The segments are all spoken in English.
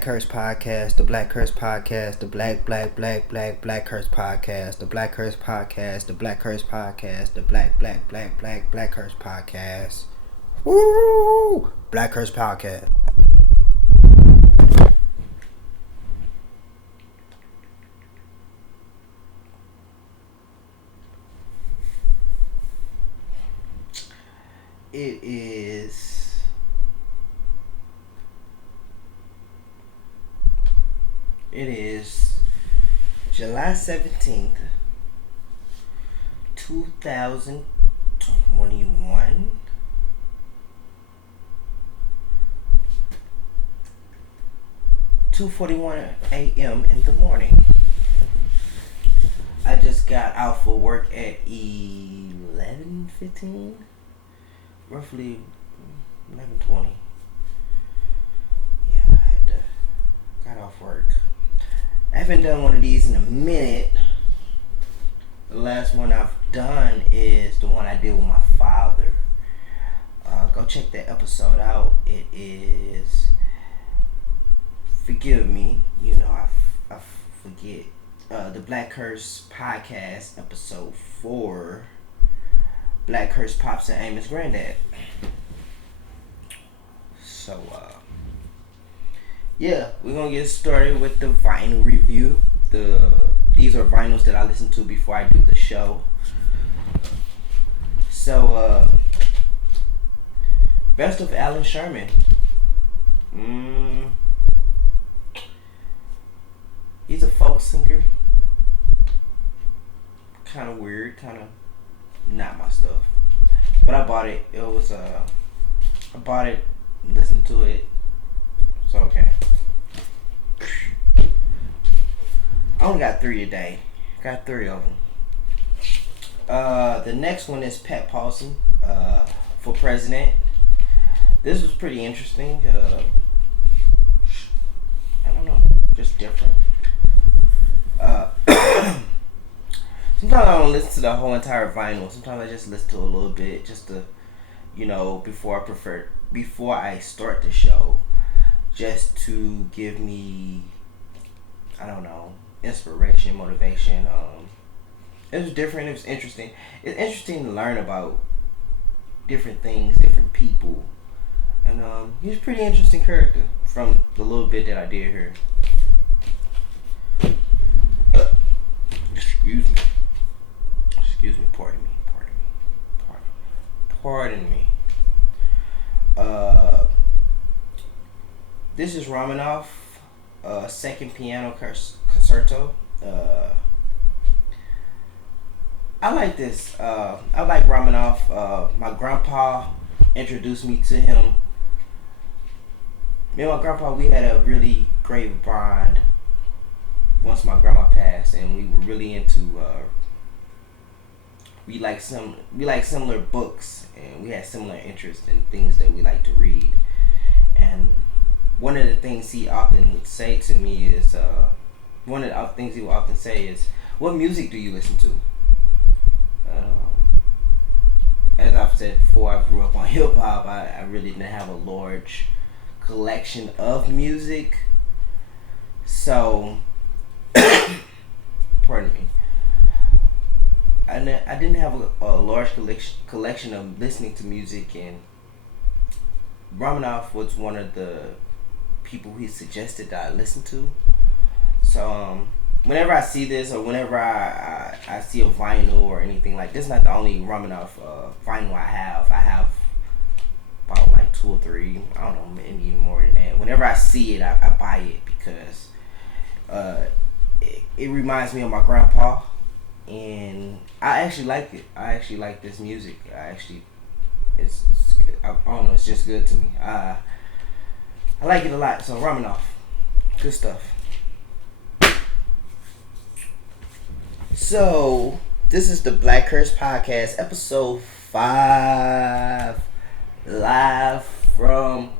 Curse podcast, the BlackCurse podcast, the Black Curse podcast, the BlackCurse podcast, the BlackCurse podcast, the BlackCurse podcast. Woo! BlackCurse podcast. It is July 17th, 2021. (2:41 a.m. in the morning. I just got out for work at 11:15, roughly 11:20. Yeah, got off work. I haven't done one of these in a minute. The last one I've done is the one I did with my father. Go check that episode out. It is, forgive me, I forget. The BlackCurse podcast, episode 4. BlackCurse Pops and Amos Granddad. So, yeah, we're gonna get started with the vinyl review. These are vinyls that I listen to before I do the show. So, Best of Alan Sherman. He's a folk singer. Kind of weird, kind of not my stuff. But I bought it. I bought it, listened to it. It's okay. I only got 3 today. Got 3 of them. The next one is Pat Paulson, for president. This was pretty interesting. I don't know, just different. Sometimes I don't listen to the whole entire vinyl. Sometimes I just listen to a little bit, just to, before I start the show, just to give me, I don't know, inspiration, motivation. It was different. It was interesting. It's interesting to learn about different things, different people, and he's a pretty interesting character from the little bit that I did hear. Excuse me. Pardon me. This is Rachmaninoff, second piano concerto. I like this. I like Rachmaninoff. My grandpa introduced me to him. Me and my grandpa, we had a really great bond once my grandma passed, and we were really into. We like similar books, and we had similar interests in things that we like to read. And one of the things he often would say to me is, "What music do you listen to?" As I've said before, I grew up on hip hop. I really didn't have a large collection of music, so pardon me. I didn't have a large collection of listening to music, and Rachmaninoff was one of the people he suggested that I listen to. So whenever I see this, or whenever I see a vinyl or anything like this, not the only Rachmaninoff vinyl I have. I have about like 2 or 3. I don't know, maybe even more than that. Whenever I see it, I buy it because it reminds me of my grandpa. And I actually like it. I actually like this music. It's I don't know, it's just good to me. I like it a lot. So Rachmaninoff, good stuff. So this is the BlackCurse podcast, episode 5, live from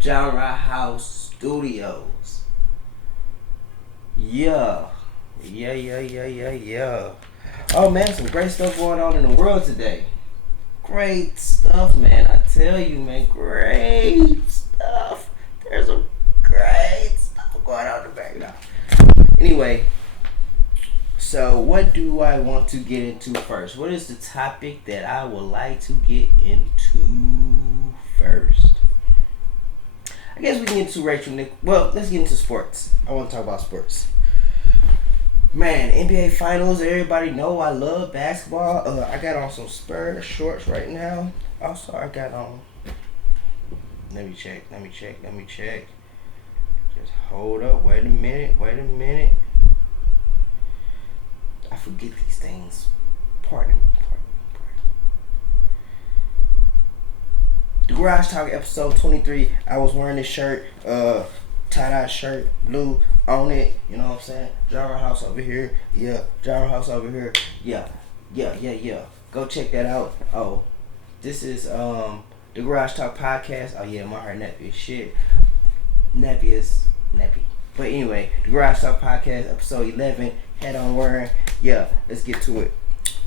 Genre House Studios. Yeah. Oh man, some great stuff going on in the world today. Great stuff, man. I tell you, man, great stuff. There's some great stuff what do I want to get into first? What is the topic that I would like to get into first? I guess we can get into Rachel Nick. Well, let's get into sports. I want to talk about sports. Man, NBA Finals. Everybody know I love basketball. I got on some Spurs shorts right now. Also, I got on. Let me check. Just hold up. Wait a minute. I forget these things. Pardon me. The Garage Talk episode 23. I was wearing this shirt, tie-dye shirt, blue on it. You know what I'm saying? Gyro House over here. Yeah. Gyro House over here. Yeah. Go check that out. Oh, this is the Garage Talk podcast. Oh yeah, my hair nappy as shit. Nappy. But anyway, the Garage Talk podcast episode 11. Head on wearing. Yeah, let's get to it.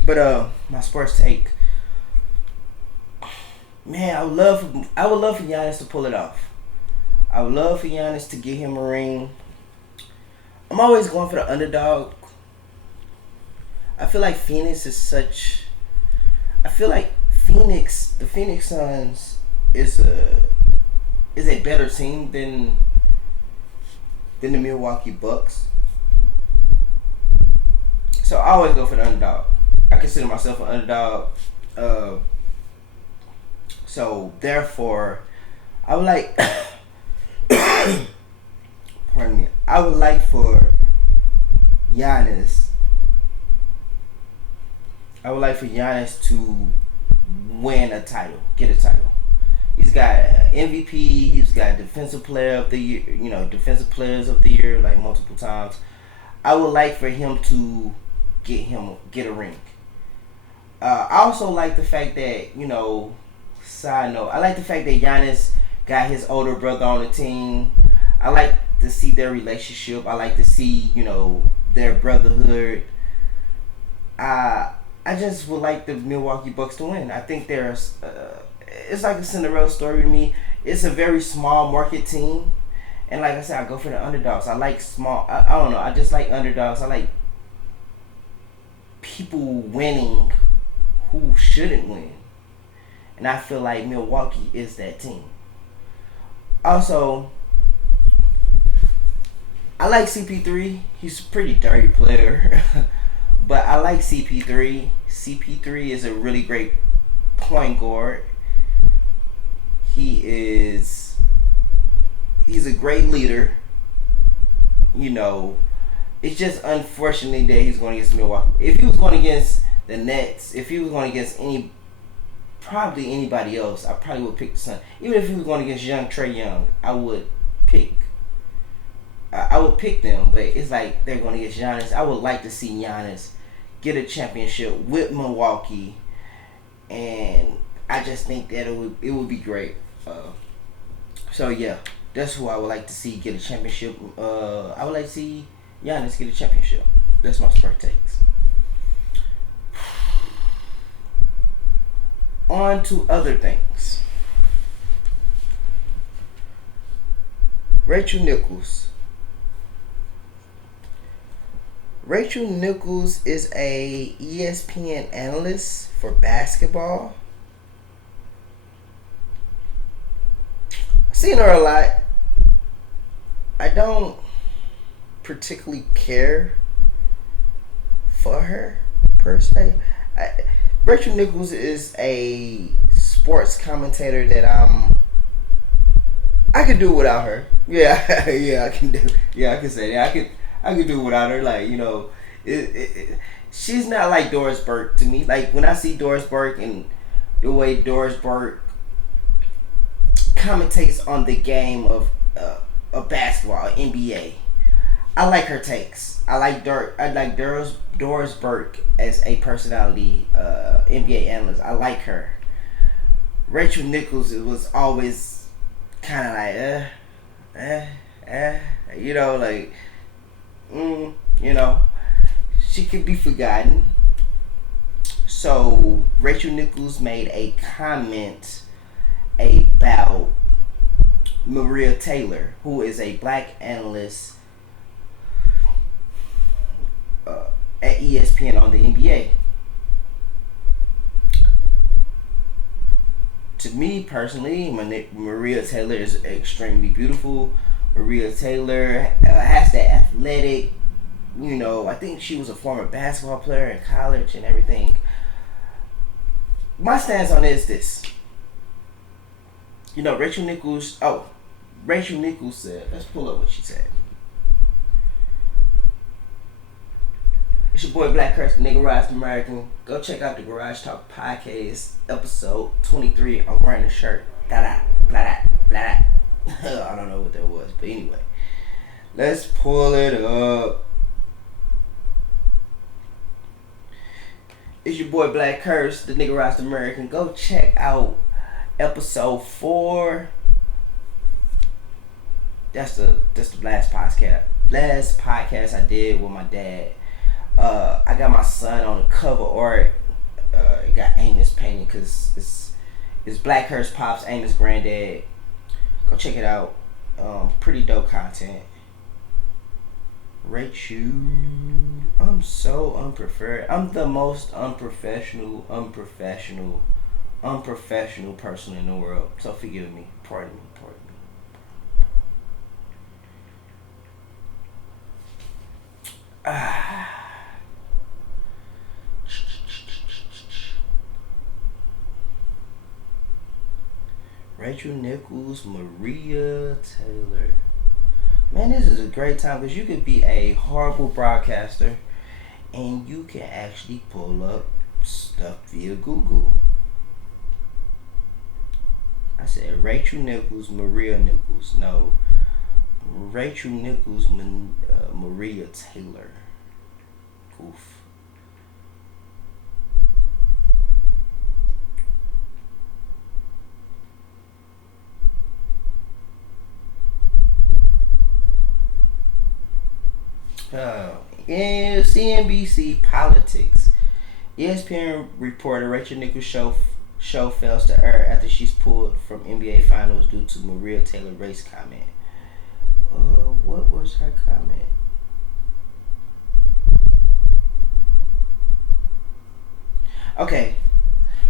But my sports take. Man, I would love for Giannis to pull it off. I would love for Giannis to get him a ring. I'm always going for the underdog. I feel like Phoenix is such. I feel like the Phoenix Suns is a better team than the Milwaukee Bucks. So I always go for the underdog. I consider myself an underdog. So therefore, I would like. Pardon me. I would like for Giannis. I would like for Giannis to win a title, get a title. He's got MVP. He's got Defensive Player of the Year. Defensive Players of the Year like multiple times. I would like for him to get a ring. I also like the fact that side note, I like the fact that Giannis got his older brother on the team. I like to see their relationship. I like to see their brotherhood. I just would like the Milwaukee Bucks to win. I think there's it's like a Cinderella story to me. It's a very small market team, and like I said, I go for the underdogs. I like small. I don't know. I just like underdogs. I like people winning who shouldn't win, and I feel like Milwaukee is that team. Also, I like CP3. He's a pretty dirty player. But I like CP3. CP3 is a really great point guard. He's a great leader. It's just unfortunate that he's going against Milwaukee. If he was going against the Nets, if he was going against probably anybody else, I probably would pick the Suns. Even if he was going against young Trae Young, I would pick them, but it's like they're going against Giannis. I would like to see Giannis get a championship with Milwaukee, and I just think that it would be great. So yeah, that's who I would like to see get a championship. I would like to see Giannis get a championship. That's my sport takes. On to other things. Rachel Nichols. Rachel Nichols is a ESPN analyst for basketball. I've seen her a lot. I don't particularly care for her per se. Rachel Nichols is a sports commentator that I could do without her. Yeah, I can do. Yeah, I can say that. I could do without her. Like, she's not like Doris Burke to me. Like, when I see Doris Burke and the way Doris Burke commentates on the game of basketball, NBA, I like her takes. I like Doris Burke as a personality, NBA analyst. I like her. Rachel Nichols was always kind of like, she could be forgotten. So Rachel Nichols made a comment about Maria Taylor, who is a black analyst at ESPN on the NBA. To me personally, Maria Taylor is extremely beautiful. Maria Taylor has that athletic, I think she was a former basketball player in college and everything. My stance on it is this. Rachel Nichols said, let's pull up what she said. It's your boy BlackCurse, the Nigga Rise American. Go check out the Garage Talk Podcast, episode 23. I'm wearing a shirt. Blah, blah, blah, blah, blah. I don't know what that was, but anyway. Let's pull it up. It's your boy BlackCurse, the Nigga Rise American. Go check out episode 4. That's the last podcast. Last podcast I did with my dad. I got my son on the cover art. It got Amos painted because it's BlackCurse Pops, Amos granddad. Go check it out. Pretty dope content. Rate you. I'm so unprepared. I'm the most unprofessional person in the world. So forgive me. Pardon me. Rachel Nichols, Maria Taylor. Man, this is a great time because you could be a horrible broadcaster and you can actually pull up stuff via Google. I said Rachel Nichols, Maria Nichols. No, Rachel Nichols, Maria Taylor. Oof. In CNBC politics, ESPN reporter Rachel Nichols' show fails to air after she's pulled from NBA Finals due to Maria Taylor race comment. What was her comment? Okay,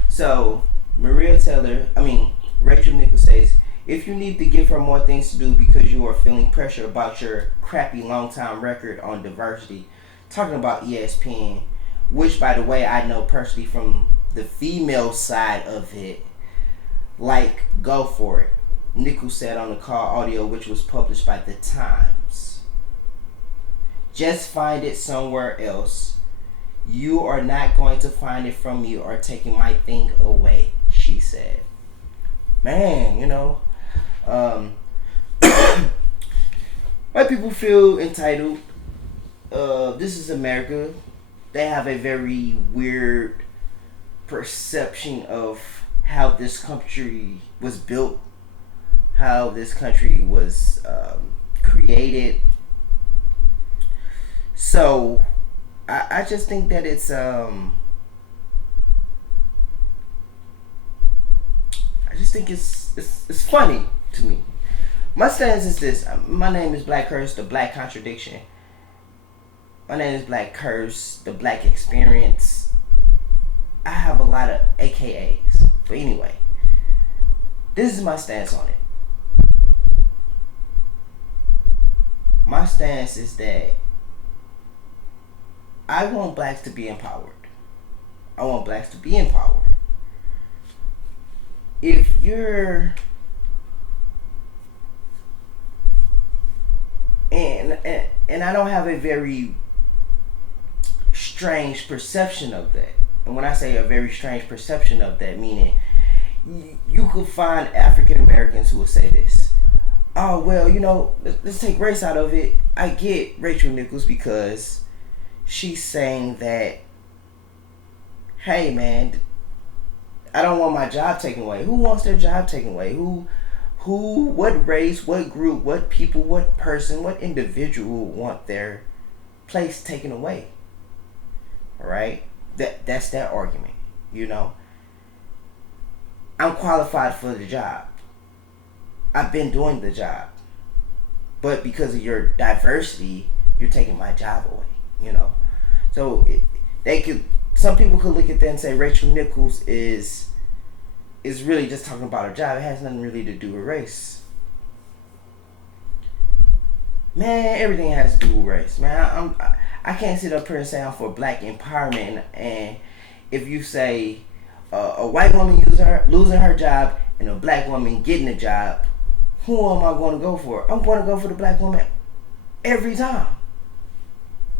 so Rachel Nichols says, if you need to give her more things to do because you are feeling pressure about your crappy long-time record on diversity, talking about ESPN, which, by the way, I know personally from the female side of it, go for it. Nichols said on the call audio, which was published by The Times. Just find it somewhere else. You are not going to find it from me or taking my thing away, she said. Man, white people feel entitled. This is America. They have a very weird perception of how this country was built, how this country was created. So I just think that it's it's funny to me. My stance is this. My name is BlackCurse, the Black Contradiction. My name is BlackCurse, the Black Experience. I have a lot of AKAs. But anyway, this is my stance on it. My stance is that I want blacks to be empowered. I want blacks to be in power. If you're and I don't have a very strange perception of that. And when I say a very strange perception of that, meaning you could find African Americans who will say this. Oh, well, let's take race out of it. I get Rachel Nichols because she's saying that, hey, man, I don't want my job taken away. Who wants their job taken away? What race, what group, what people, what person, what individual want their place taken away? All right? That's that argument, I'm qualified for the job. I've been doing the job. But because of your diversity, you're taking my job away, So they could. Some people could look at that and say Rachel Nichols is really just talking about her job. It has nothing really to do with race. Man, everything has to do with race. Man, I can't sit up here and say I'm for black empowerment, and if you say a white woman losing her job and a black woman getting a job, who am I going to go for? I'm going to go for the black woman every time.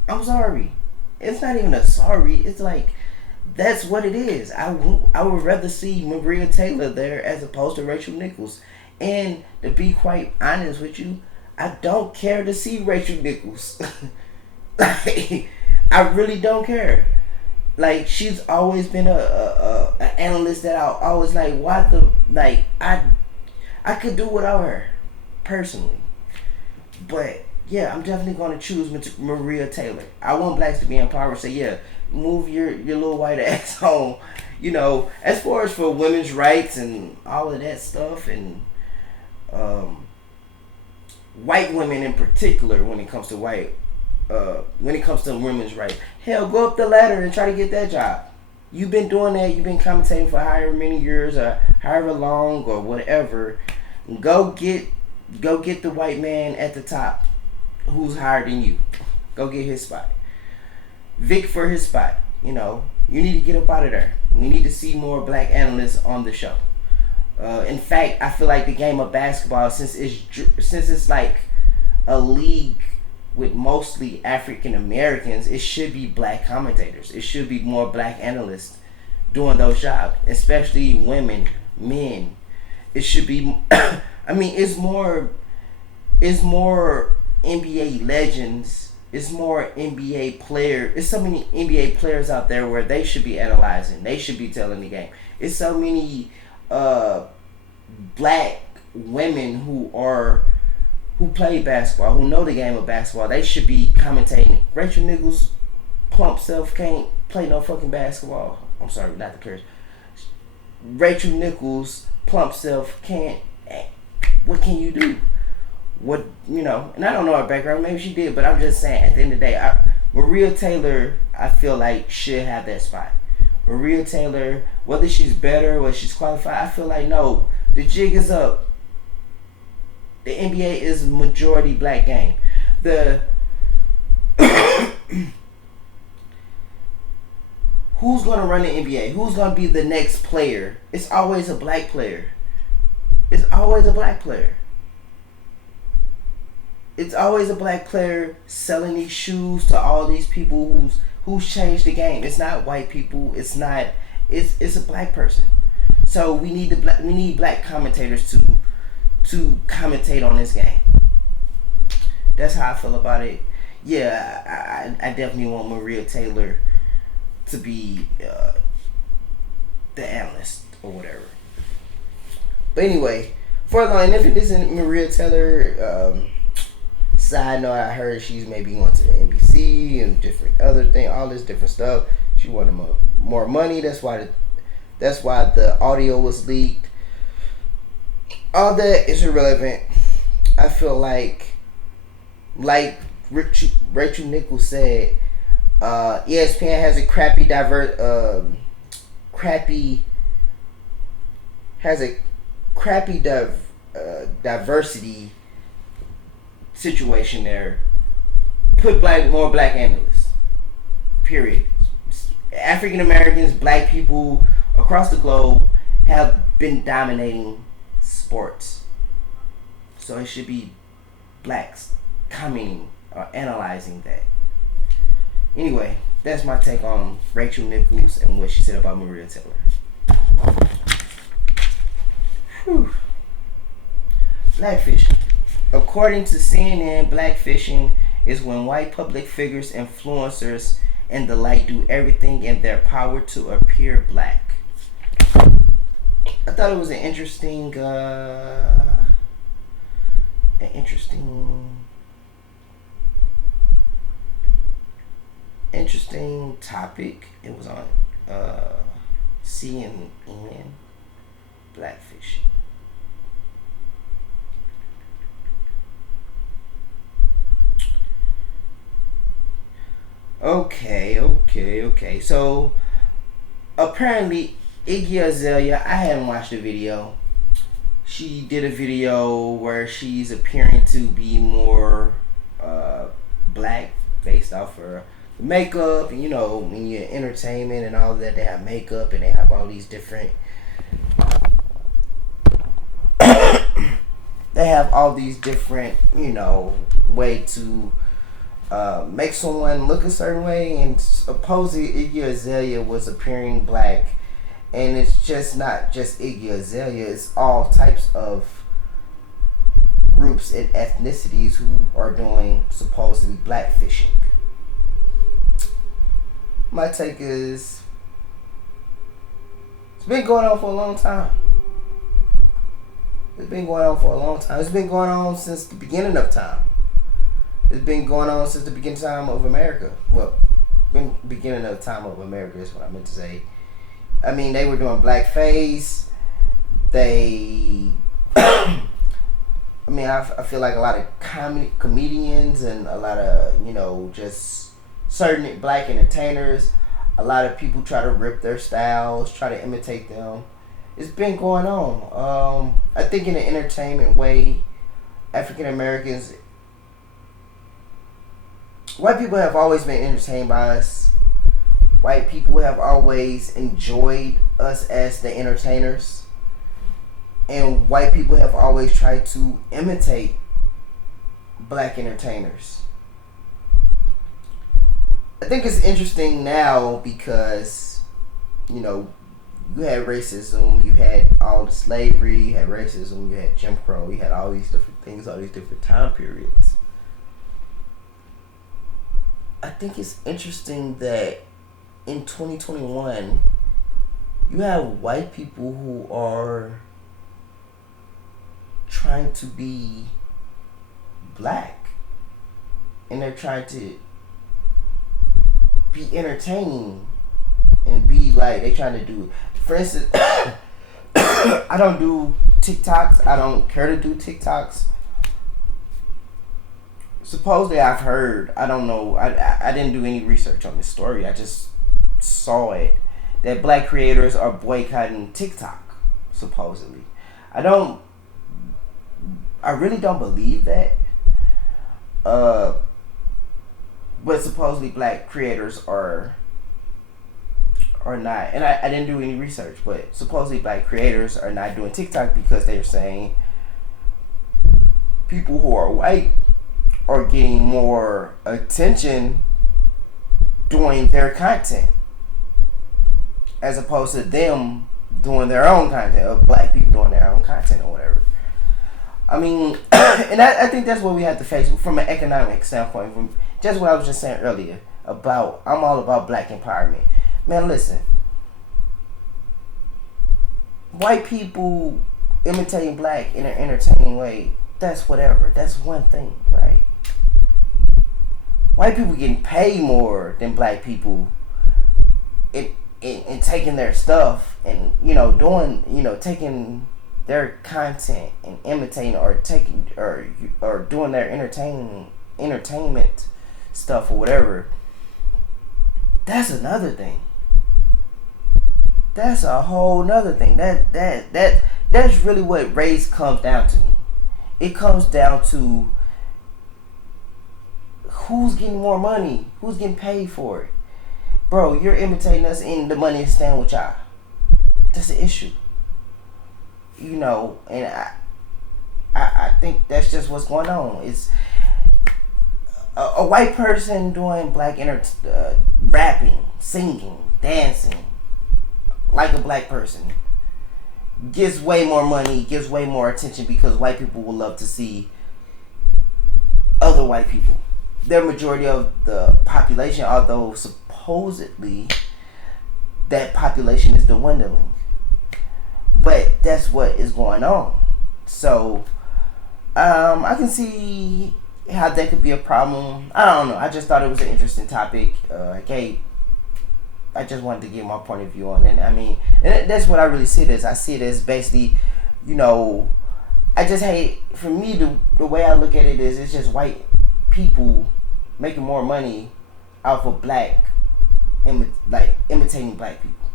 I'm sorry. It's not even a sorry. It's like that's what it is. I would rather see Maria Taylor there as opposed to Rachel Nichols. And to be quite honest with you, I don't care to see Rachel Nichols. Like, I really don't care. Like, she's always been an analyst that I always like. Why the like I could do without her personally, but yeah, I'm definitely going to choose Maria Taylor. I want blacks to be empowered. Say, yeah, move your little white ass home. You know, as far as for women's rights and all of that stuff, and um, white women in particular, when it comes to when it comes to women's rights, hell, go up the ladder and try to get that job. You've been doing that. You've been commentating for however many years or however long or whatever. Go get the white man at the top who's higher than you. Go get his spot. Vic for his spot. You know, you need to get up out of there. We need to see more black analysts on the show. In fact, I feel like the game of basketball, since it's like a league with mostly African Americans, it should be black commentators. It should be more black analysts doing those jobs, especially women, men. It should be. I mean, it's more NBA legends. It's more NBA players. It's so many NBA players out there where they should be analyzing. They should be telling the game. It's so many black women who play basketball, who know the game of basketball. They should be commentating. Rachel Nichols' plump self can't play no fucking basketball. I'm sorry, not the curse. Rachel Nichols' plump self can't. What can you do? What, you know? And I don't know her background. Maybe she did, but I'm just saying. At the end of the day, Maria Taylor, I feel like should have that spot. Maria Taylor, whether she's better or she's qualified, I feel like no. The jig is up. The NBA is a majority black game. Who's gonna run the NBA? Who's gonna be the next player? It's always a black player. It's always a black player. It's always a black player selling these shoes to all these people who's changed the game. It's not white people. It's not. It's a black person. So we need black commentators to commentate on this game. That's how I feel about it. Yeah, I definitely want Maria Taylor to be the analyst or whatever. But anyway, for long, if it isn't Maria Taylor, side note, I heard she's maybe going to the NBC and different other thing, all this different stuff. She wanted more money. That's why the audio was leaked. All that is irrelevant. I feel like Rachel Nichols said, ESPN has a crappy diversity situation there. Put more black analysts. Period. African Americans, black people across the globe have been dominating sports. So it should be blacks commenting or analyzing that. Anyway, that's my take on Rachel Nichols and what she said about Maria Taylor. Whew. Blackfishing. According to CNN, blackfishing is when white public figures, influencers, and the like do everything in their power to appear black. I thought it was an interesting topic. It was on CNN, blackfishing. Okay. Okay. So apparently Iggy Azalea, I hadn't watched the video. She did a video where she's appearing to be more uh, black based off her makeup. And, when you're entertainment and all of that, they have makeup and they have all these different. They have all these different, way to make someone look a certain way, and supposedly Iggy Azalea was appearing black, and it's just not just Iggy Azalea; it's all types of groups and ethnicities who are doing supposedly blackfishing. My take is it's been going on for a long time. It's been going on for a long time. It's been going on since the beginning of time. It's been going on since the beginning time of America. Well, beginning of time of America is what I meant to say. I mean, they were doing blackface. They, I feel like a lot of comedians and a lot of, just certain black entertainers, a lot of people try to rip their styles, try to imitate them. It's been going on. I think in an entertainment way, African Americans, white people have always been entertained by us. White people have always enjoyed us as the entertainers. And white people have always tried to imitate black entertainers. I think it's interesting now because, you had racism, you had all the slavery, you had racism, you had Jim Crow, you had all these different things, all these different time periods. I think it's interesting that in 2021, you have white people who are trying to be black, and they're trying to be entertaining and be like they trying to do. For instance, I don't do TikToks. I don't care to do TikToks. Supposedly, I've heard. I don't know. I didn't do any research on this story. I just saw it that black creators are boycotting TikTok. Supposedly, I really don't believe that. But supposedly black creators are not, and I didn't do any research, but supposedly black creators are not doing TikTok because they're saying people who are white are getting more attention doing their content as opposed to them doing their own content, or black people doing their own content or whatever. I mean, and I think that's what we have to face from an economic standpoint, from just what I was just saying earlier about, I'm all about black empowerment. Man, listen. White people imitating black in an entertaining way, that's whatever. That's one thing, right? White people getting paid more than black people in taking their stuff and, doing, taking their content and imitating or taking or doing their entertainment stuff or whatever. That's another thing. That's a whole nother thing. That's really what race comes down to me. It comes down to who's getting more money, who's getting paid for it. Bro, you're imitating us and the money is staying with y'all. That's the issue. And I think that's just what's going on. It's a white person doing black rapping, singing, dancing like a black person gets way more money, gets way more attention because white people will love to see other white people. They're majority of the population, although supposedly that population is dwindling. But that's what is going on. So I can see how that could be a problem. I don't know. I just thought it was an interesting topic. I just wanted to give my point of view on it. I mean, and that's what I really see it as. I see it as basically, I just hate, for me, the way I look at it is it's just white people making more money off of black like imitating black people.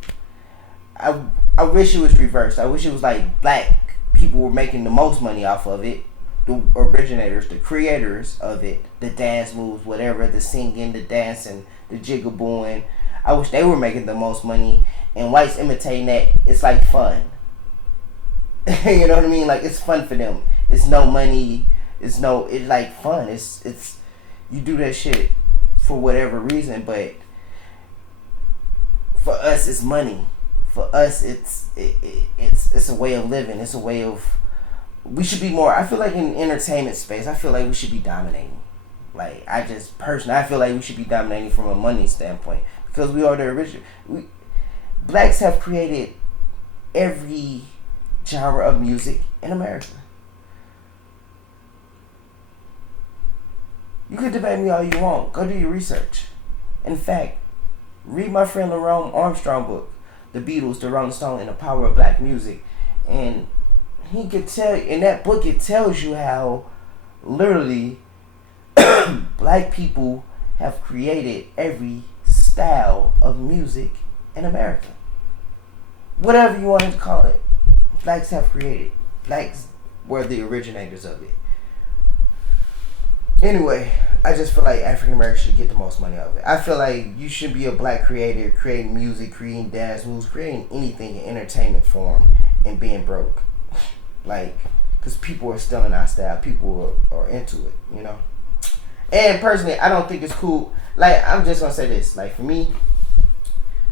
I I wish it was reversed. I wish it was like black people were making the most money off of it. The originators, the creators of it, the dance moves, whatever, the singing, the dancing, the jigabooing. I wish they were making the most money, and whites imitating that. It's like fun. You know what I mean? Like it's fun for them. It's no money. It's like fun. It's you do that shit for whatever reason, but for us it's money. For us it's a way of living. It's a way of we should be more. I feel like in entertainment space, I feel like we should be dominating. Like I just personally, I feel like we should be dominating from a money standpoint because we are the original. Blacks have created every genre of music in America. You can debate me all you want. Go do your research. In fact, read my friend Lerone Armstrong book, The Beatles, The Rolling Stone, and the Power of Black Music. And he could tell in that book it tells you how literally black people have created every style of music in America. Whatever you want to call it. Blacks have created. Blacks were the originators of it. Anyway, I just feel like African Americans should get the most money out of it. I feel like you should be a black creator, creating music, creating dance moves, creating anything in entertainment form, and being broke. Like, because people are still in our style. People are into it, you know? And personally, I don't think it's cool. Like, I'm just going to say this. Like, for me,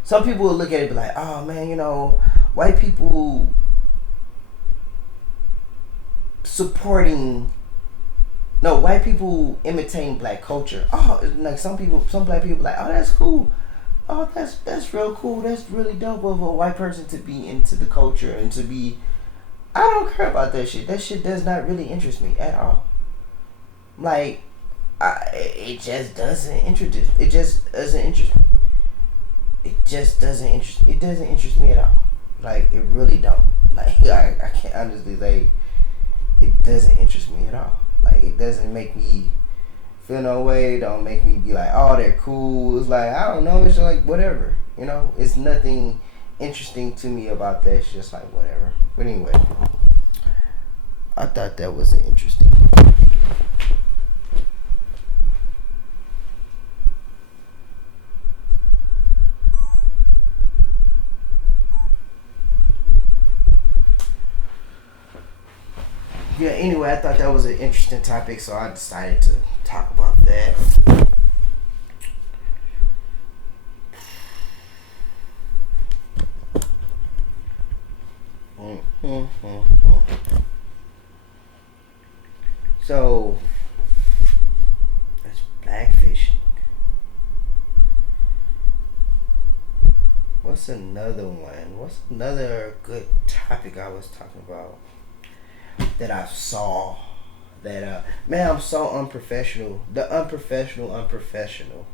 some people will look at it and be like, oh, man, you know, white people white people imitating black culture. Oh, like some black people like, oh, that's cool. Oh, that's real cool. That's really dope of a white person to be into the culture and to be. I don't care about that shit. That shit does not really interest me at all. Like, it just doesn't interest. It just doesn't interest me. It just doesn't interest. It doesn't interest me at all. Like, it really don't. Like, I can't honestly like. It doesn't interest me at all. Like, it doesn't make me feel no way. Don't make me be like, oh, they're cool. It's like, I don't know. It's like, whatever. You know? It's nothing interesting to me about that. It's just like, whatever. But anyway, I thought that was interesting. Yeah, anyway, I thought that was an interesting topic, so I decided to talk about that. So, that's blackfishing. What's another one? What's another good topic I was talking about that I saw? That man, I'm so unprofessional. The unprofessional.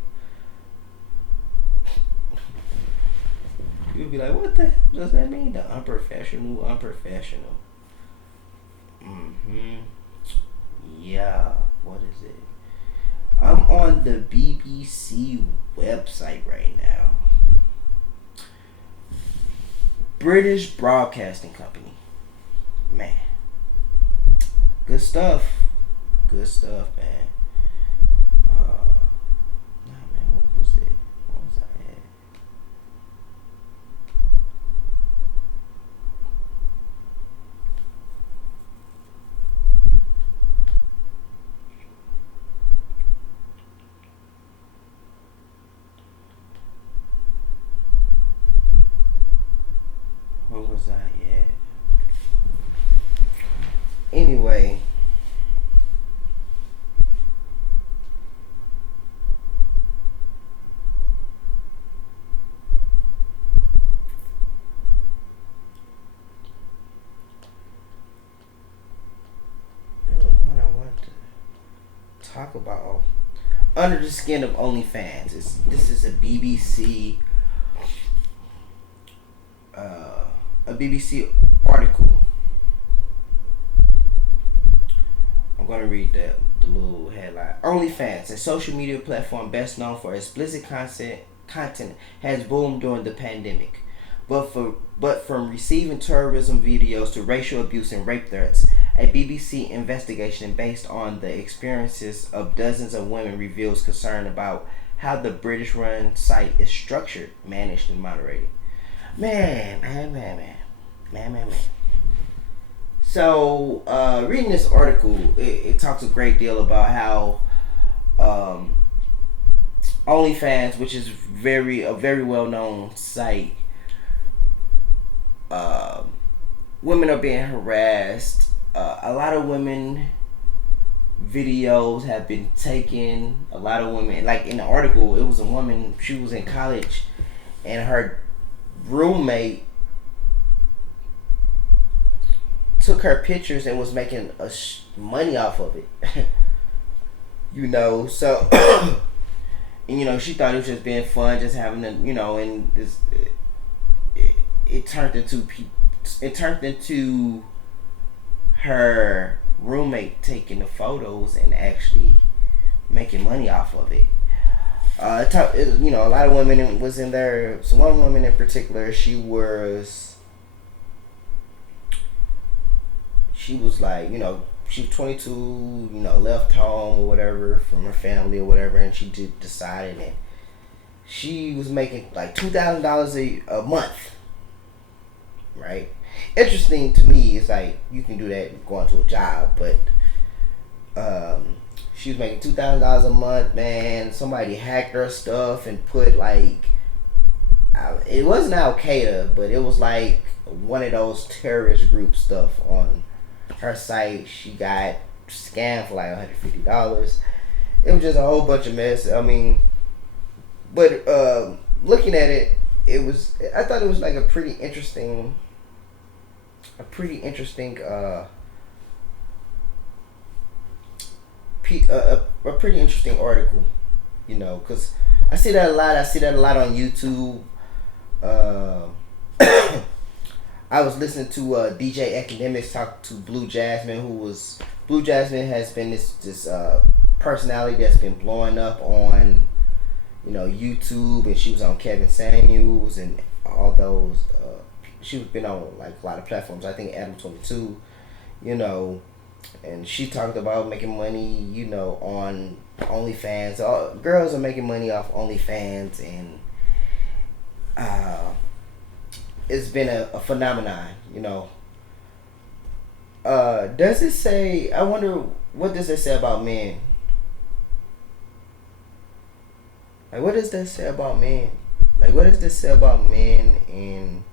You'll be like, what the hell does that mean? The unprofessional. Yeah. What is it? I'm on the BBC website right now. British Broadcasting Company. Man. Good stuff. Good stuff, man. Nah, man, what was it? What was I at? What was I at? Anyway. What I want to talk about. Under the Skin of OnlyFans. This is a BBC article. I'm going to read the little headline. OnlyFans, a social media platform best known for explicit content content has boomed during the pandemic. But from receiving terrorism videos to racial abuse and rape threats, a BBC investigation based on the experiences of dozens of women reveals concern about how the British-run site is structured, managed, and moderated. Man. So, reading this article, it talks a great deal about how um, OnlyFans, which is a very well known site, um, women are being harassed. A lot of women videos have been taken. A lot of women, like in the article, it was a woman. She was in college, and her roommate took her pictures and was making money off of it. So and, she thought it was just being fun, just having and this it turned into her roommate taking the photos and actually making money off of it. A lot of women was in there. So one woman in particular, she was like, she was 22, left home or whatever from her family or whatever, and she decided, and she was making like $2,000 a month, right? Interesting to me is like you can do that going to a job, but she was making $2,000 a month, man. Somebody hacked her stuff and put like, it wasn't Al Qaeda, but it was like one of those terrorist group stuff on her site. She got scammed for like $150. It was just a whole bunch of mess. I mean, but looking at it, I thought it was like a pretty interesting a pretty interesting article, because I see that a lot. On YouTube. I was listening to DJ Academics talk to Blue Jasmine, Blue Jasmine has been this personality that's been blowing up on YouTube, and she was on Kevin Samuels and all those. She's been on like a lot of platforms. I think Adam 22, and she talked about making money, on OnlyFans. All girls are making money off OnlyFans, and it's been a phenomenon, Does it say? I wonder, what does it say about men? Like, what does that say about men? Like, what does this say about men and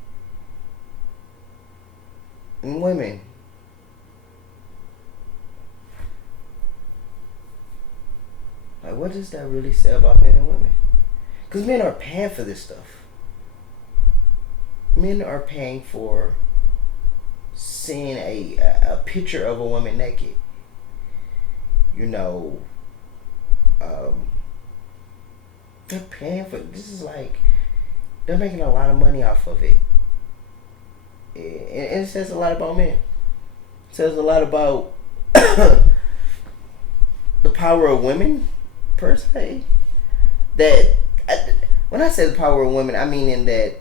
women? Like, what does that really say about men and women? Because men are paying for this stuff. Men are paying for seeing a picture of a woman naked. They're paying for this. Is like they're making a lot of money off of it. And it says a lot about men. It says a lot about the power of women, per se. When I say the power of women, I mean in that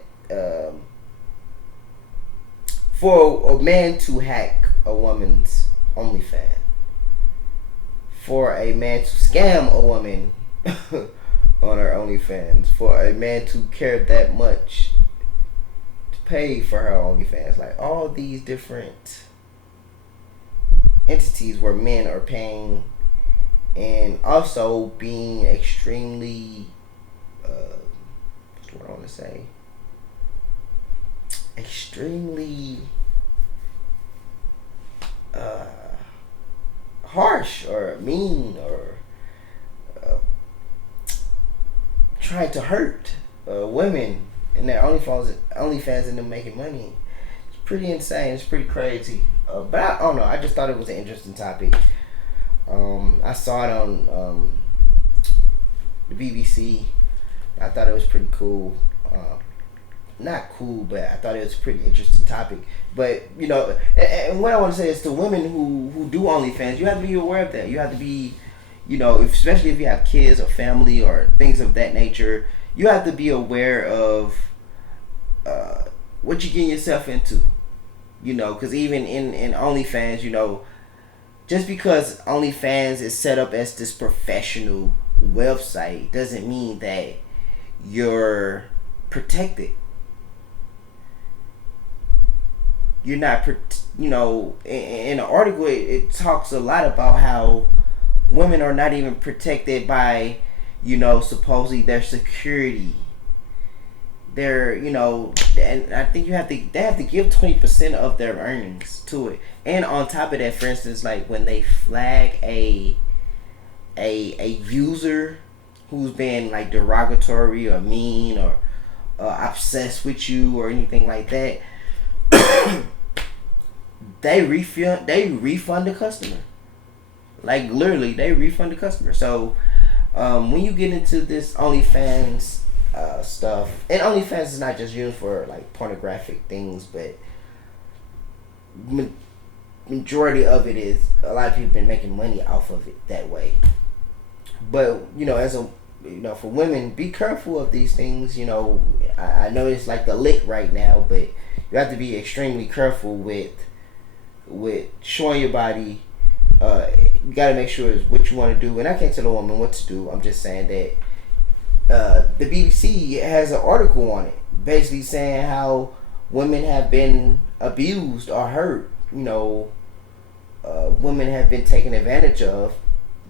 for a man to hack a woman's OnlyFans, for a man to scam a woman on her OnlyFans, for a man to care that much to pay for her OnlyFans, like all these different entities where men are paying, and also being extremely, what's what I want to say? Extremely harsh or mean or trying to hurt women in their OnlyFans and them making money. It's pretty insane. It's pretty crazy. But I don't know. I just thought it was an interesting topic. I saw it on the BBC. I thought it was pretty cool. Not cool, but I thought it was a pretty interesting topic. But and what I want to say is to women who do OnlyFans, you have to be aware of that. You have to be, especially if you have kids or family or things of that nature. you have to be aware of uh, what you're getting yourself into. Because even in OnlyFans, just because OnlyFans is set up as this professional website doesn't mean that you're protected. You're not, in the article, it talks a lot about how women are not even protected by, supposedly their security. And I think they have to give 20% of their earnings to it. And on top of that, for instance, like when they flag a user who's been like derogatory or mean or obsessed with you or anything like that, they refund the customer. Like literally, they refund the customer. So when you get into this OnlyFans stuff, and OnlyFans is not just used for like pornographic things, but majority of it is a lot of people been making money off of it that way. But as a for women, be careful of these things. I know it's like the lick right now, but you have to be extremely careful with showing your body. You got to make sure it's what you want to do, and I can't tell a woman what to do. I'm just saying that the BBC has an article on it, basically saying how women have been abused or hurt. Women have been taken advantage of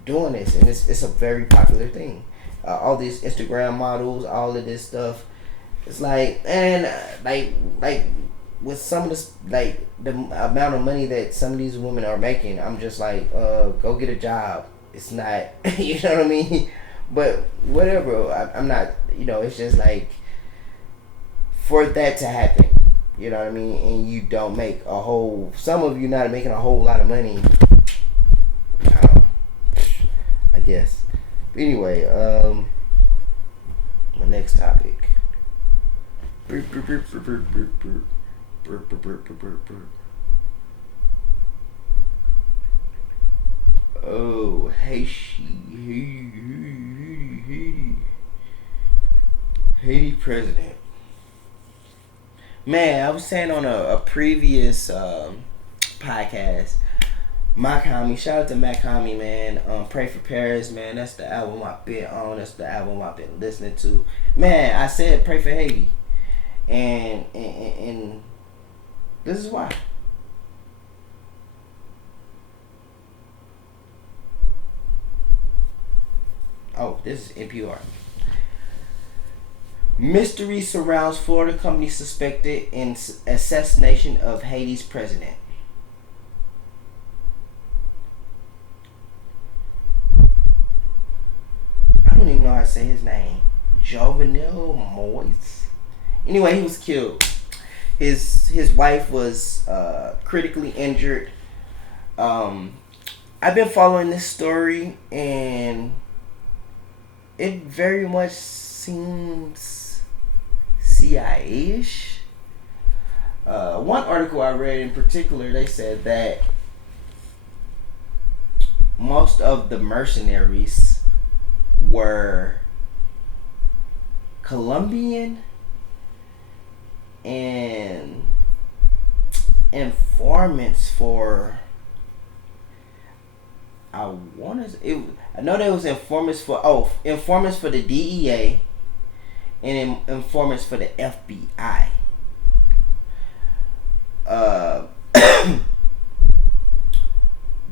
doing this, and it's a very popular thing. All these Instagram models, all of this stuff. It's like, and like with some of this, like the amount of money that some of these women are making, I'm just like, go get a job. It's not, you know what I mean? But whatever, I'm not, it's just like, for that to happen, you know what I mean? And you don't make some of you not making a whole lot of money, I guess. But anyway, my next topic. Oh, Haiti president. Man, I was saying on a previous podcast, Makami, shout out to Makami, man. Pray for Paris, man. That's the album I've been on. That's the album I've been listening to. Man, I said pray for Haiti, and this is why. Oh, this is NPR. Mystery surrounds Florida company suspected in assassination of Haiti's president. I don't even know how to say his name. Jovenel Moise. Anyway, he was killed. His wife was critically injured. I've been following this story, and it very much seems CIA-ish. One article I read in particular, they said that most of the mercenaries were Colombian and informants for, I know there was informants for the DEA and informants for the FBI.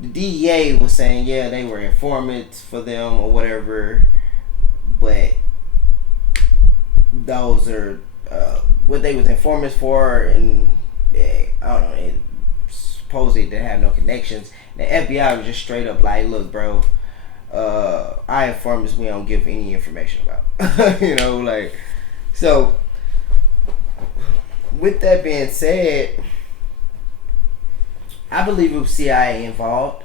The DEA was saying, yeah, they were informants for them or whatever, but those are what they was informants for, and I don't know. Supposedly they have no connections. The FBI was just straight up like, look, bro, our informants we don't give any information about. So with that being said, I believe it was CIA involved.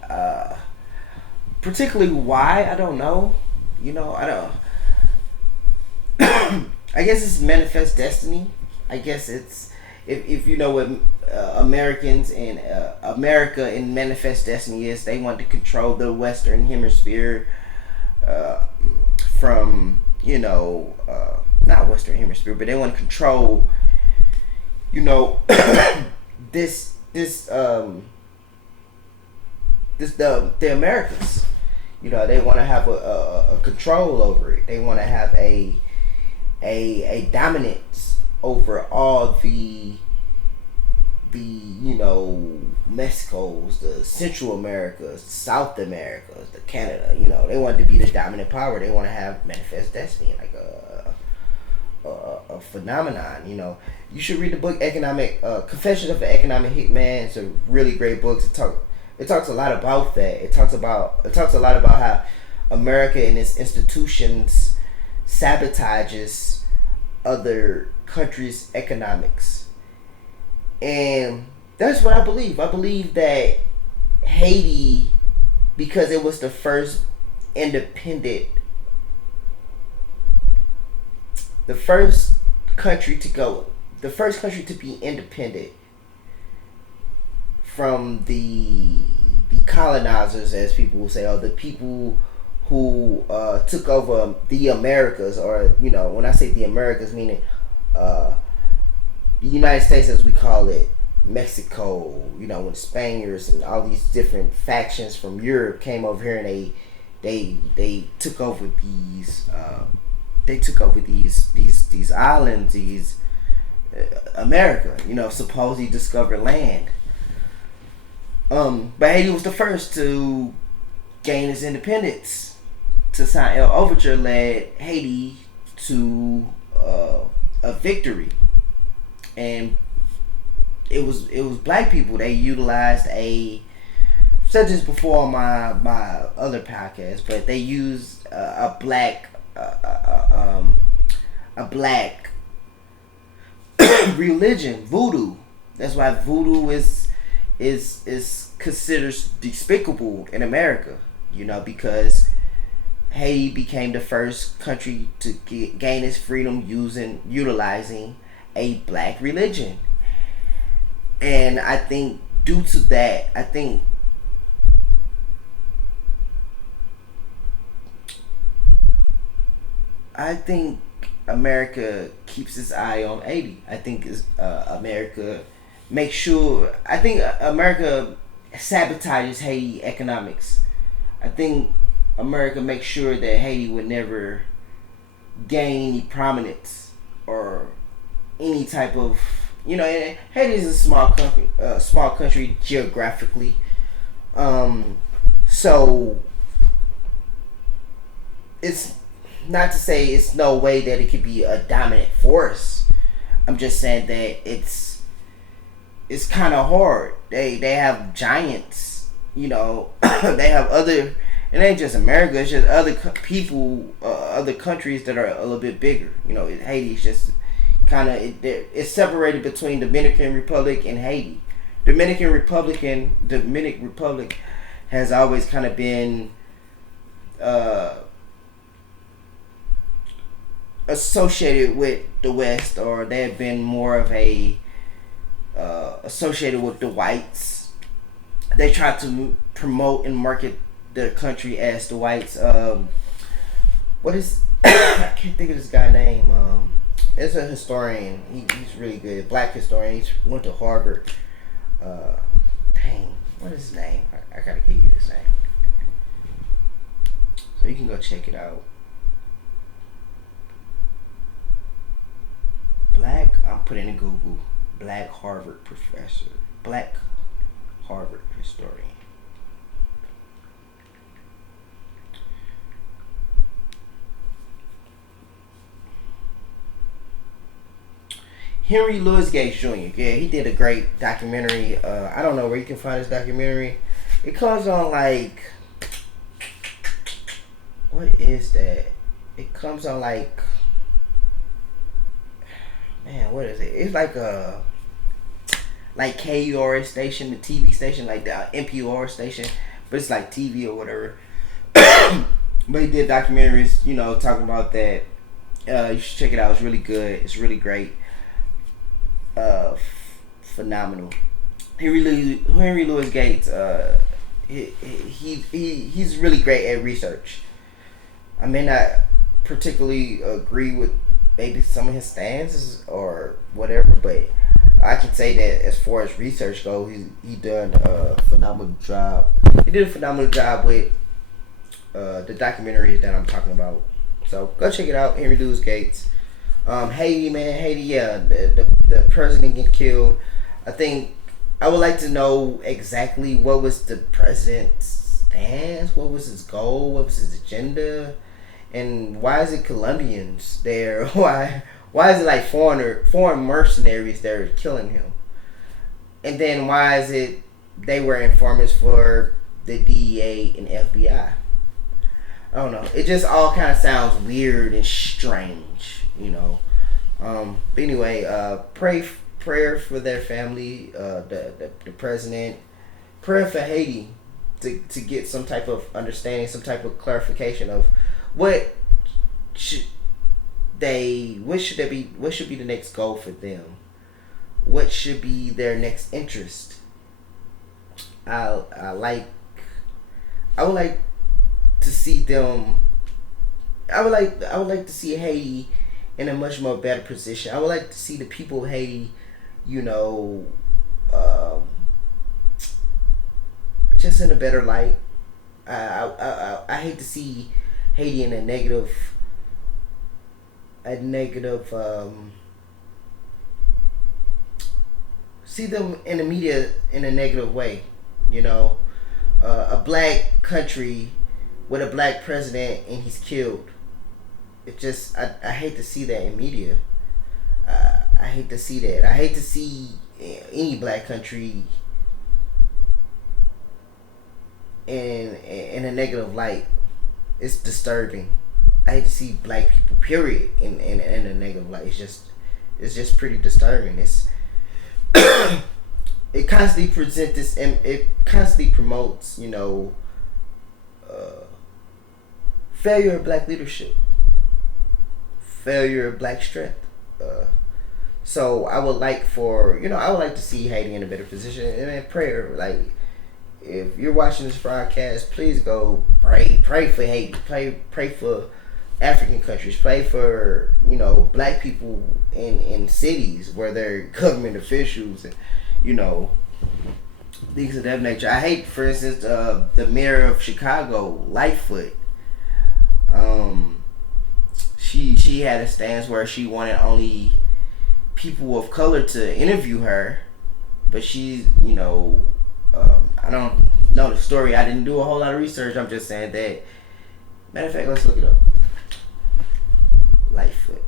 Particularly why, I don't know. I don't. I guess it's manifest destiny. I guess it's if you know what Americans and America in manifest destiny is, they want to control the Western Hemisphere from not Western Hemisphere, but they want to control, you know, this this this the Americas. You know, they want to have a control over it. They want to have a dominance over all the Mexicos, the Central Americas, South Americas, the Canada. You know, they want to be the dominant power. They want to have manifest destiny, like a phenomenon. You know, you should read the book Economic Confessions of an Economic Hitman. It's a really great book. It talks a lot about that. It talks a lot about how America and its institutions sabotages other countries' economics. And that's what I believe. I believe that Haiti, because it was the first independent, the first country to be independent from the colonizers, as people will say, or the people who took over the Americas, or when I say the Americas, meaning the United States, as we call it, Mexico. When the Spaniards and all these different factions from Europe came over here, and they took over these these islands, these America. Supposedly discovered land. But Haiti was the first to gain its independence. Toussaint L'Ouverture led Haiti to a victory, and it was black people. They utilized said this before on my other podcast, but they used a black religion, voodoo. That's why voodoo is considered despicable in America, because Haiti became the first country to gain its freedom utilizing a black religion. And I think due to that, I think America keeps its eye on Haiti. I think America makes sure. I think America sabotages Haiti economics. I think America makes sure that Haiti would never gain any prominence or any type of, Haiti is a small country geographically. So it's not to say it's no way that it could be a dominant force. I'm just saying that it's kind of hard. They have giants, they have other. It ain't just America. It's just other people, other countries that are a little bit bigger. Haiti is just kind of it's separated between Dominican Republic and Haiti. Dominican Republic has always kind of been associated with the West, or they have been more of a associated with the whites. They try to promote and market their country as the whites. What is I can't think of this guy's name. It's a historian. He's really good. Black historian. He went to Harvard. What is his name? I gotta give you his name, so you can go check it out. I'm putting in Google. Black Harvard professor. Black Harvard historian. Henry Louis Gates Jr. Yeah, he did a great documentary. I don't know where you can find this documentary. It comes on what is that? It comes on man, what is it? It's like a KURS station, the TV station, like the NPR station, but it's like TV or whatever. But he did documentaries, talking about that. You should check it out. It's really good. It's really great. Phenomenal. Henry Louis Gates. He's really great at research. I may not particularly agree with maybe some of his stances or whatever, but I can say that as far as research goes, he done a phenomenal job. He did a phenomenal job with the documentaries that I'm talking about. So go check it out. Henry Louis Gates. Haiti, man, Haiti. Yeah, the president get killed. I think I would like to know exactly what was the president's stance. What was his goal? What was his agenda? And why is it Colombians there? Why is it like foreign mercenaries that are killing him? And then why is it they were informants for the DEA and FBI? I don't know. It just all kind of sounds weird and strange, you know. But anyway, prayer for their family, the president, prayer for Haiti to get some type of understanding, some type of clarification of what should what should be the next goal for them, what should be their next interest. I like I would like to see them. I would like to see Haiti in a much more better position. I would like to see the people of Haiti, you know, um, just in a better light. I hate to see Haiti in a negative see them in the media in a negative way. You know, a black country with a black president and he's killed. It just I hate to see that in media. I hate to see that. I hate to see any black country in a negative light. It's disturbing. I hate to see black people period in a negative light. It's just pretty disturbing. It's it constantly presents this and it constantly promotes, you know, failure of black leadership, failure of black strength. So I would like for I would like to see Haiti in a better position and in prayer. Like if you're watching this broadcast, please go pray for Haiti, pray for African countries, pray for black people in cities where they're government officials and you know things of that nature. I hate, for instance, the mayor of Chicago, Lightfoot. Um, she had a stance where she wanted only people of color to interview her, but she's I don't know the story. I didn't do a whole lot of research. I'm just saying that. Matter of fact, let's look it up. Lightfoot.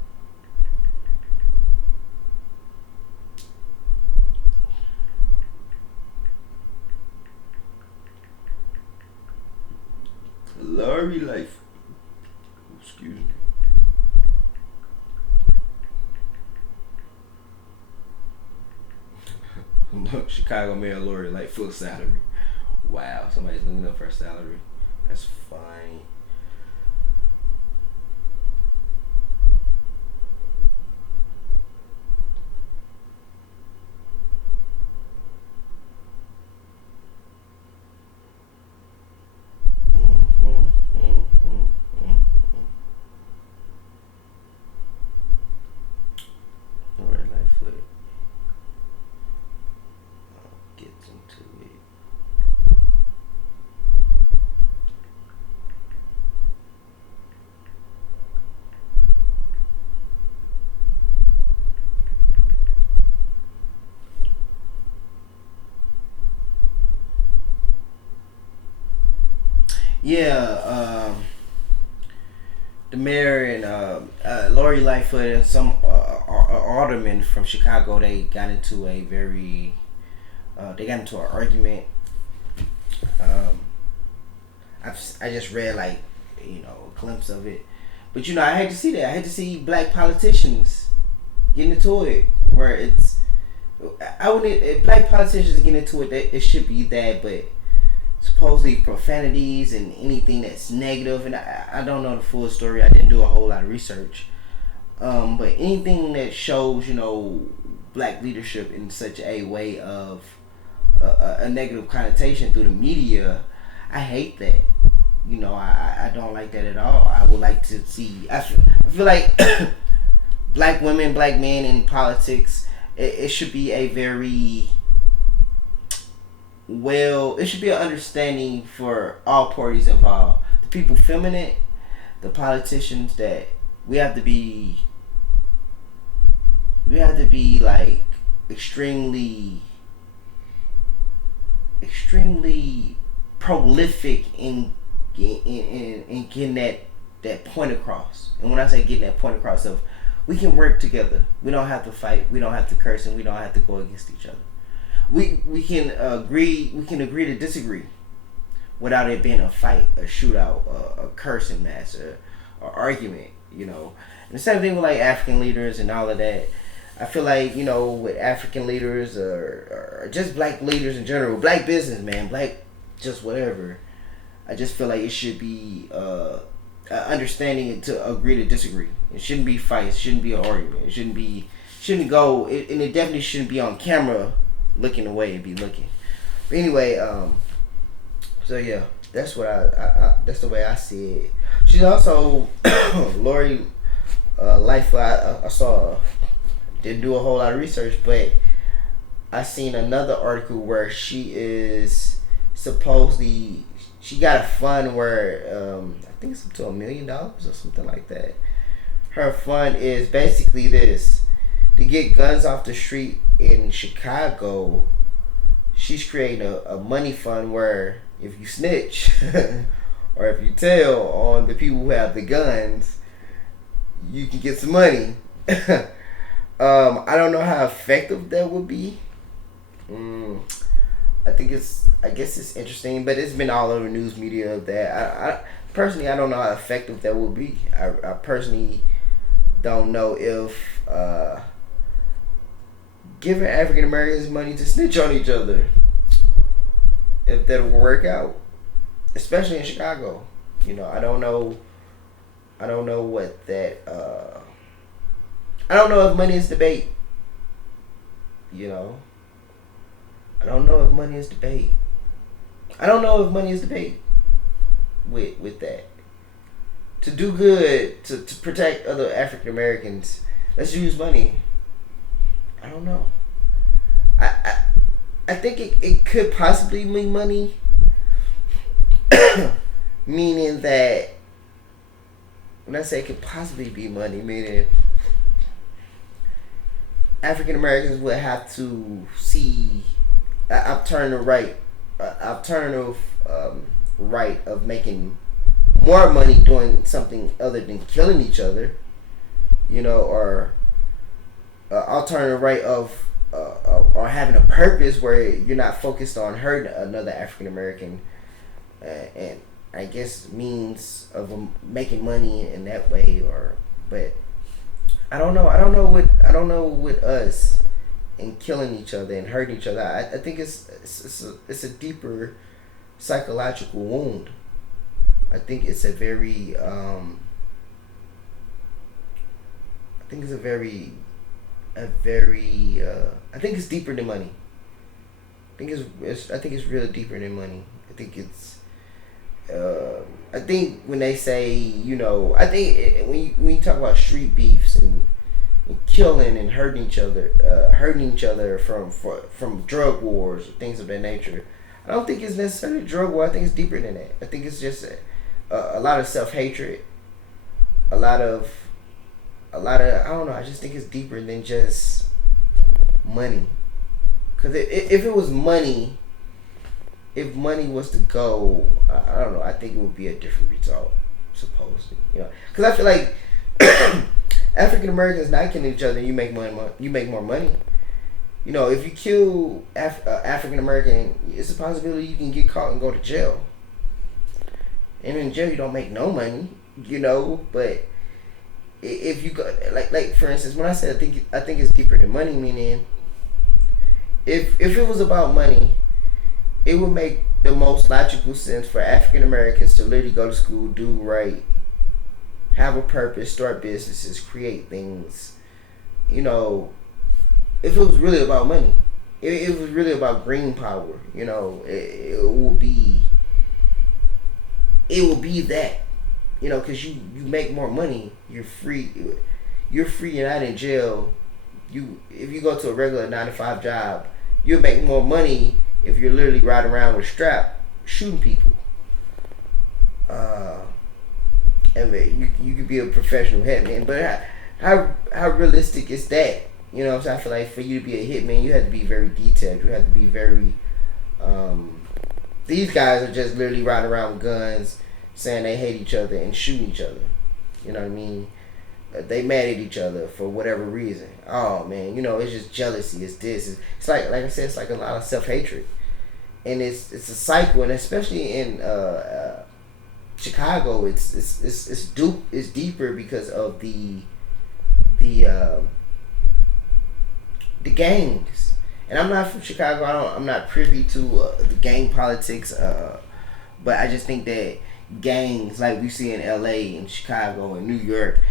Lori Lightfoot. Excuse me. Look, Chicago Mayor Lori Lightfoot salary. Wow, somebody's looking up her salary. That's fine. Lori Lightfoot gets into it. Yeah, the mayor and Lori Lightfoot and some aldermen from Chicago, they got into a very they got into an argument. Um, I just read like a glimpse of it, but I hate to see that. I hate to see black politicians getting into it where it's I wouldn't if black politicians get into it. That it should be that, but supposedly profanities and anything that's negative, and I don't know the full story. I didn't do a whole lot of research. But anything that shows, black leadership in such a way of a negative connotation through the media, I hate that. I don't like that at all. I would like to see. I feel like black women, black men in politics, it should be a very well. It should be an understanding for all parties involved. The people filming it, the politicians, that we have to be. We have to be like extremely, extremely prolific in getting that point across. And when I say getting that point across, of we can work together. We don't have to fight. We don't have to curse, and we don't have to go against each other. We can agree. We can agree to disagree without it being a fight, a shootout, a cursing match, a argument. And the same thing with like African leaders and all of that. I feel like, with African leaders or just black leaders in general, black businessmen, black just whatever, I just feel like it should be understanding to agree to disagree. It shouldn't be fights. It shouldn't be an argument. Shouldn't go, and it definitely shouldn't be on camera looking away and be looking. But anyway, so yeah, that's what that's the way I see it. She's also Lori Lightfoot. I saw. Didn't do a whole lot of research, but I seen another article where she is supposedly, she got a fund where I think it's up to $1 million or something like that. Her fund is basically this: to get guns off the street in Chicago. She's creating a money fund where if you snitch or if you tell on the people who have the guns, you can get some money. I don't know how effective that would be. I guess it's interesting, but it's been all over news media that I personally, I don't know how effective that would be. I personally don't know if giving African Americans money to snitch on each other, if that will work out, especially in Chicago. I don't know what that. I don't know if money is debate. I don't know if money is debate. I don't know if money is debate with that. To do good, to protect other African Americans, let's use money. I don't know. I think it could possibly mean money. Meaning that, when I say it could possibly be money, meaning African Americans would have to see an alternative right of making more money doing something other than killing each other, or alternative right of or having a purpose where you're not focused on hurting another African American, and I guess means of making money in that way. But I don't know with us and killing each other and hurting each other. I think it's a deeper psychological wound. I think it's a very I think it's deeper than money. I think it's really deeper than money. I think when they say, I think when you talk about street beefs and killing and hurting each other from drug wars or things of that nature, I don't think it's necessarily a drug war. I think it's deeper than that. I think it's just a lot of self-hatred, a lot of I don't know. I just think it's deeper than just money. Because if it was money. If money was to go, I don't know. I think it would be a different result, supposedly. Because I feel like African Americans not killing each other, you make money. You make more money. If you kill African American, it's a possibility you can get caught and go to jail. And in jail, you don't make no money. But if you go like for instance, when I said I think it's deeper than money, meaning if it was about money, it would make the most logical sense for African Americans to literally go to school, do right, have a purpose, start businesses, create things. If it was really about money, it was really about green power. It will be that. Because you make more money, you're free. you're free and not in jail. If you go to a regular 9 to 5 job, you'll make more money if you're literally riding around with a strap shooting people. Uh, and you could be a professional hitman, but how realistic is that? You know what I'm saying? I feel like for you to be a hitman, you have to be very detailed. You have to be very. These guys are just literally riding around with guns, saying they hate each other and shooting each other. You know what I mean? They mad at each other for whatever reason. Oh man, you know, it's just jealousy. It's this. It's like I said, it's like a lot of self hatred, and it's a cycle. And especially in Chicago, it's deeper because of the gangs. And I'm not from Chicago. I'm not privy to the gang politics. But I just think that gangs, like we see in L.A. and Chicago and New York,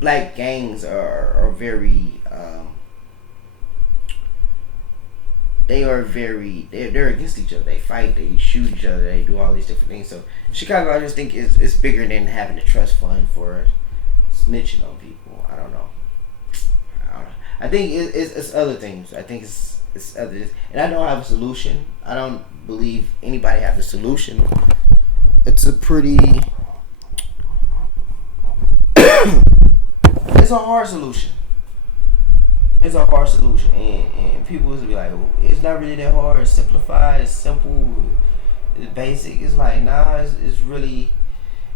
black gangs are very. They're against each other. They fight. They shoot each other. They do all these different things. So Chicago, I just think it's bigger than having a trust fund for snitching on people. I don't know. I think it's other things. I think it's other, and I don't have a solution. I don't believe anybody has a solution. It's a pretty. It's a hard solution. It's a hard solution, and people will be like, oh, it's not really that hard. It's simplified. It's simple. It's basic. It's like, nah. It's really.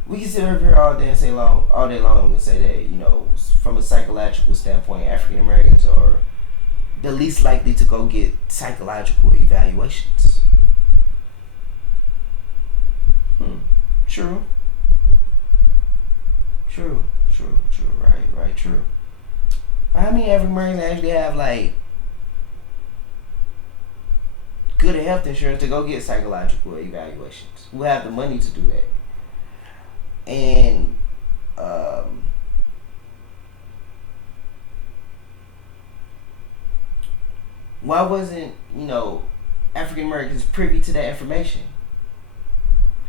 We can sit over here all day long and say that, you know, from a psychological standpoint, African Americans are the least likely to go get psychological evaluations. True. Right, true. But how many African Americans actually have, like, good health insurance to go get psychological evaluations? Who have the money to do that? And why wasn't, you know, African Americans privy to that information?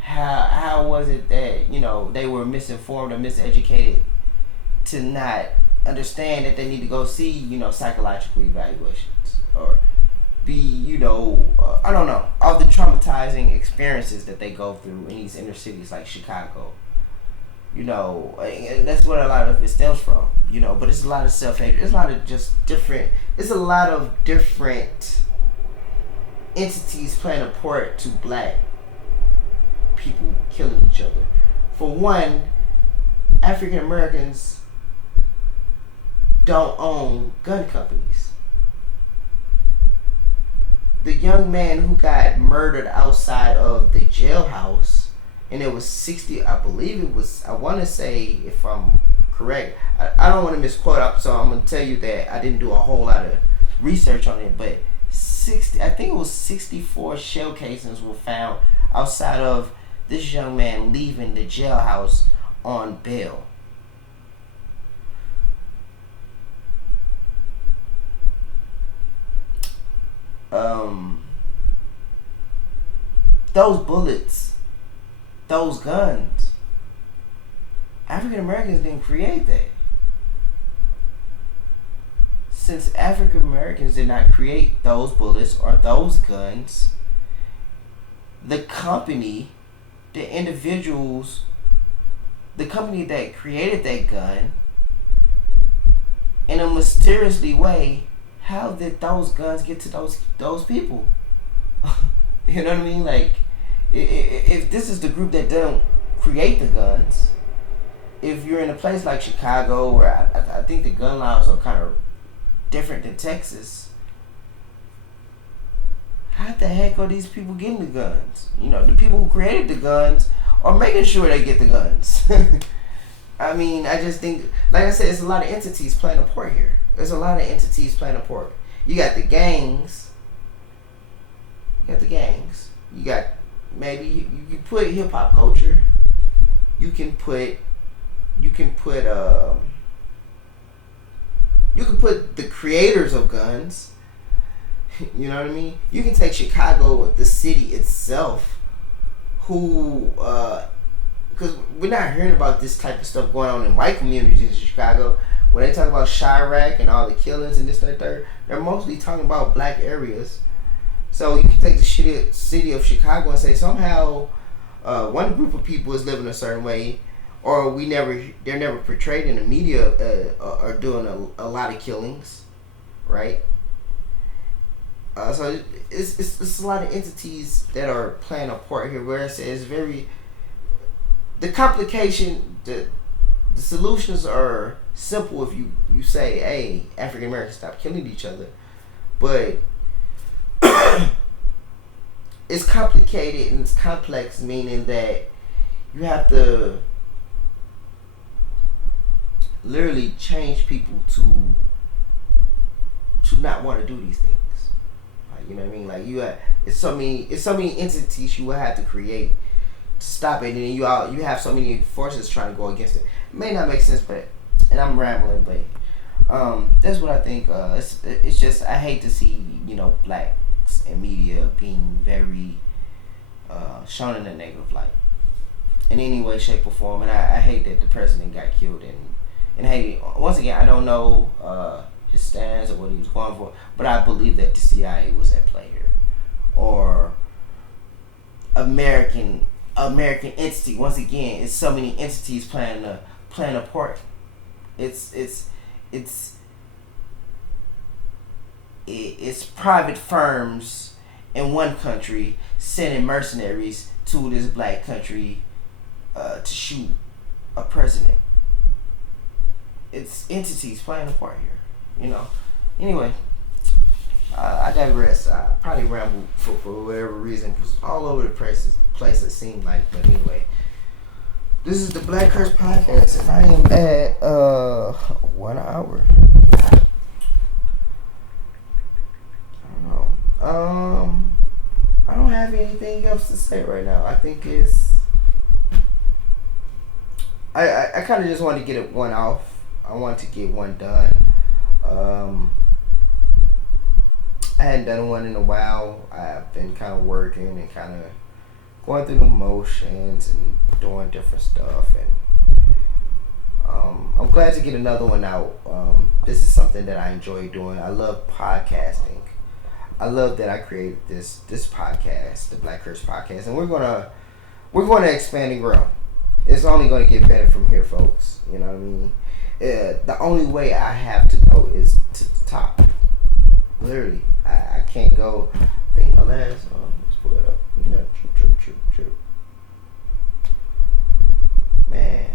How was it that, you know, they were misinformed or miseducated to not understand that they need to go see, you know, psychological evaluations or be, you know, I don't know, all the traumatizing experiences that they go through in these inner cities like Chicago. You know, that's what a lot of it stems from, you know, but it's a lot of self-hatred. It's a lot of different entities playing a part to black people killing each other. For one, African Americans don't own gun companies. The young man who got murdered outside of the jailhouse, and it was 60, I believe it was, I want to say, if I'm correct, I don't want to misquote, so I'm going to tell you that I didn't do a whole lot of research on it, but 60, I think it was 64 shell casings were found outside of this young man leaving the jailhouse on bail. Those bullets, those guns, African Americans didn't create that. Since African Americans did not create those bullets or those guns, the company, the individuals, the company that created that gun, in a mysteriously way, how did those guns get to those people? You know what I mean? Like, if this is the group that don't create the guns, if you're in a place like Chicago, where I think the gun laws are kind of different than Texas, how the heck are these people getting the guns? You know, the people who created the guns are making sure they get the guns. I mean, I just think, like I said, it's a lot of entities playing a part here. There's a lot of entities playing a part. You got the gangs. You got maybe you can put hip hop culture. You can put the creators of guns. You know what I mean? You can take Chicago, the city itself, who because we're not hearing about this type of stuff going on in white communities in Chicago. when they talk about Chirac and all the killings and this and that third, they're mostly talking about black areas. So you can take the city of Chicago and say somehow one group of people is living a certain way, or they're never portrayed in the media are doing a lot of killings, right? So it's a lot of entities that are playing a part here. Where it says very the complication the solutions are simple if you say, hey, African Americans stop killing each other, but it's complicated and it's complex, meaning that you have to literally change people to not want to do these things. Like, you know what I mean? Like it's so many entities you will have to create to stop it, and then you have so many forces trying to go against it. It may not make sense, but and I'm rambling, but that's what I think. It's just I hate to see blacks in media being very shown in a negative light in any way, shape, or form, and I hate that the president got killed, and hey, once again, I don't know his stance or what he was going for, but I believe that the CIA was at play here, or American entity. Once again, it's so many entities playing a part. It's private firms in one country sending mercenaries to this black country to shoot a president. It's entities playing a part here. Anyway, I digress. I probably rambled for whatever reason. It was all over the place it seemed like. But anyway, this is the BlackCurse podcast, and I am at 1 hour. I don't know. I don't have anything else to say right now. I think I kind of just want to get it one off. I want to get one done. I hadn't done one in a while. I've been kind of working and kind of going through the motions and doing different stuff, and I'm glad to get another one out. This is something that I enjoy doing. I love podcasting. I love that I created this podcast, the BlackCurse podcast, and we're gonna expand and grow. It's only gonna get better from here, folks. You know what I mean? The only way I have to go is to the top. Literally, I can't go. I think my last. Let's pull it up. Yeah, true. Man,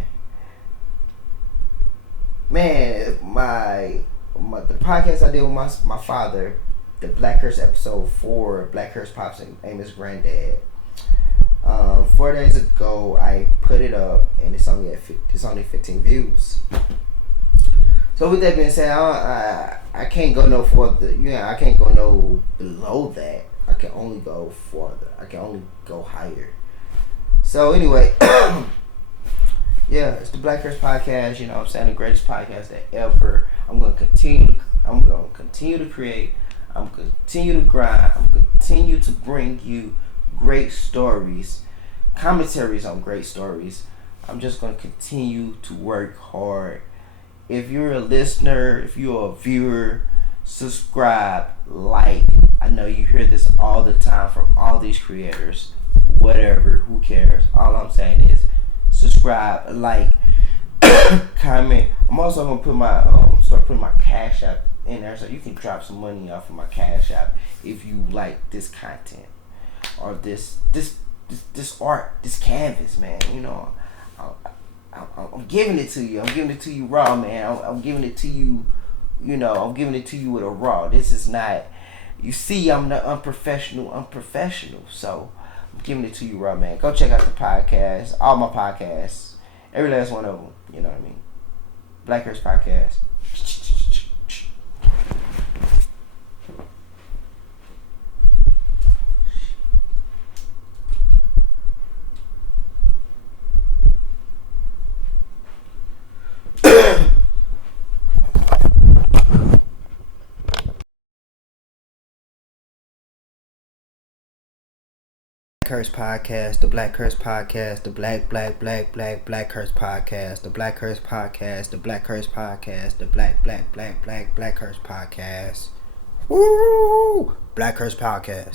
the podcast I did with my father, the BlackCurse episode 4, BlackCurse Pops and Amos Granddad. 4 days ago, I put it up, and it's only 15 views. So with that being said, I can't go no further. I can't go no below that. I can only go further. I can only go higher. So anyway, yeah, it's the BlackCurse podcast. You know what I'm saying? The greatest podcast that ever. I'm gonna continue to create. I'm gonna continue to grind. I'm gonna continue to bring you great stories, commentaries on great stories. I'm just gonna continue to work hard. If you're a listener, if you're a viewer, subscribe, like. I know you hear this all the time from all these creators. Whatever, who cares? All I'm saying is subscribe, like, comment. I'm also gonna put my start putting my Cash App in there, so you can drop some money off of my Cash App if you like this content or this art, this canvas, man. I'm giving it to you. I'm giving it to you raw, man. I'm giving it to you. I'm giving it to you with a raw. This is not. You see, I'm the unprofessional. So I'm giving it to you raw, man. Go check out the podcast. All my podcasts. Every last one of them. You know what I mean? BlackCurse podcast. BlackCurse podcast, the BlackCurse podcast, the BlackCurse podcast, the BlackCurse podcast, the BlackCurse podcast, the BlackCurse podcast. Woo! BlackCurse podcast.